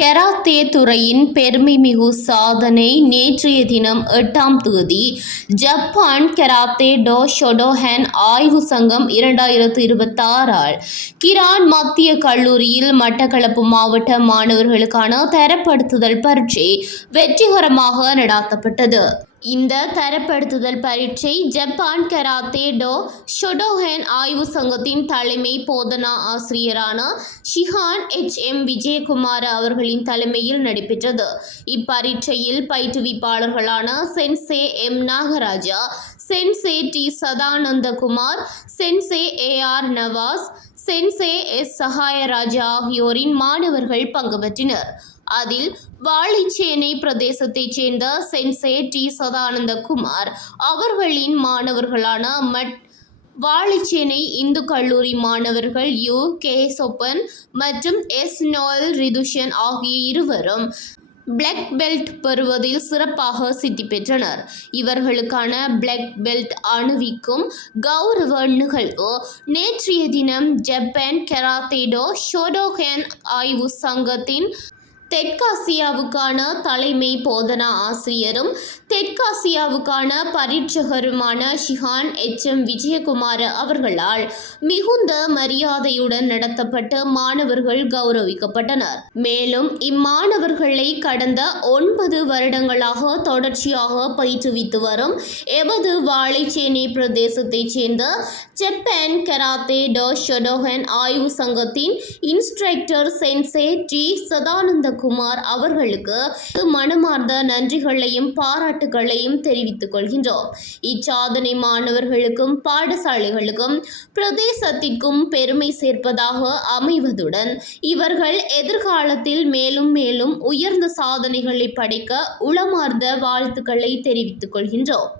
Karate துறையின் பெருமைமிகு சாதனை நேற்றைய தினம் 8ஆம் தேதி ஜப்பான் கராத்தே டோ ஷோடோஹன் ஆய்வு சங்கம் 2026 கிரான் மத்திய கல்லூரியில் மட்டக்களப்பு மாவட்ட மாணவர்களுக்கான தரப்படுத்துதல் பரீட்சை வெற்றிகரமாக நடாத்தப்பட்டது. இந்த தரப்படுத்துதல் பரீட்சை ஜப்பான் கராத்தே டோ ஷோடோஹன் ஆய்வு சங்கத்தின் தலைமை போதனா ஆசிரியரான ஷிஹான் எச்.எம். விஜயகுமார் அவர்களின் தலைமையில் நடைபெற்றது. இப்பரீட்சையில் பயிற்றுவிப்பாளர்களான sensei M. Nagaraja, sensei T. Sadanandakumar, sensei A R. Nawaz, sensei S. Sahayaraja ஆகியோரின் மாணவர்கள் பங்கு பெற்றனர். அதில் வாழைச்சேனை பிரதேசத்தைச் சேர்ந்த சென்சே டி. சதானந்தகுமார் அவர்களின் மாணவர்களான வாழைச்சேனை இந்து கல்லூரி மாணவர்கள் யு. கேசப்பன் மற்றும் எஸ். நோயல் ரிதுஷன் ஆகிய இருவரும் பிளாக் பெல்ட் பெறுவதில் சிறப்பாக சித்தி பெற்றனர். இவர்களுக்கான பிளாக் பெல்ட் அணிவிக்கும் கௌரவ நிகழ்வு நேற்றைய தினம் ஜப்பான் கராத்தே டோ ஷோடோஹன் ஆய்வு சங்கத்தின் தெற்காசியாவுக்கான தலைமை போதனா ஆசிரியரும் தெற்காசியாவுக்கான பரீட்சகருமான ஷிஹான் எச்.எம். விஜயகுமார் அவர்களால் மிகுந்த மரியாதையுடன் நடத்தப்பட்டு மாணவர்கள் கௌரவிக்கப்பட்டனர். மேலும் இம்மாணவர்களை கடந்த 9 வருடங்களாக தொடர்ச்சியாக பயிற்றுவித்து வரும் எமது வாழைச்சேனை பிரதேசத்தைச் சேர்ந்த ஜப்பான் கராத்தே டோ ஷோடோஹன் ஆய்வு சங்கத்தின் இன்ஸ்ட்ரக்டர் சென்சே டி. சதானந்தகுமார் அவர்களுக்கு மனமார்ந்த நன்றிகளையும் பாராட்டுகளையும் தெரிவித்துக் கொள்கின்றோம். இச்சாதனை மாணவர்களுக்கும் பாடசாலைகளுக்கும் பிரதேசத்திற்கும் பெருமை சேர்ப்பதாக அமைவதுடன் இவர்கள் எதிர்காலத்தில் மேலும் மேலும் உயர்ந்த சாதனைகளை படைக்க உளமார்ந்த வாழ்த்துக்களை தெரிவித்துக் கொள்கின்றோம்.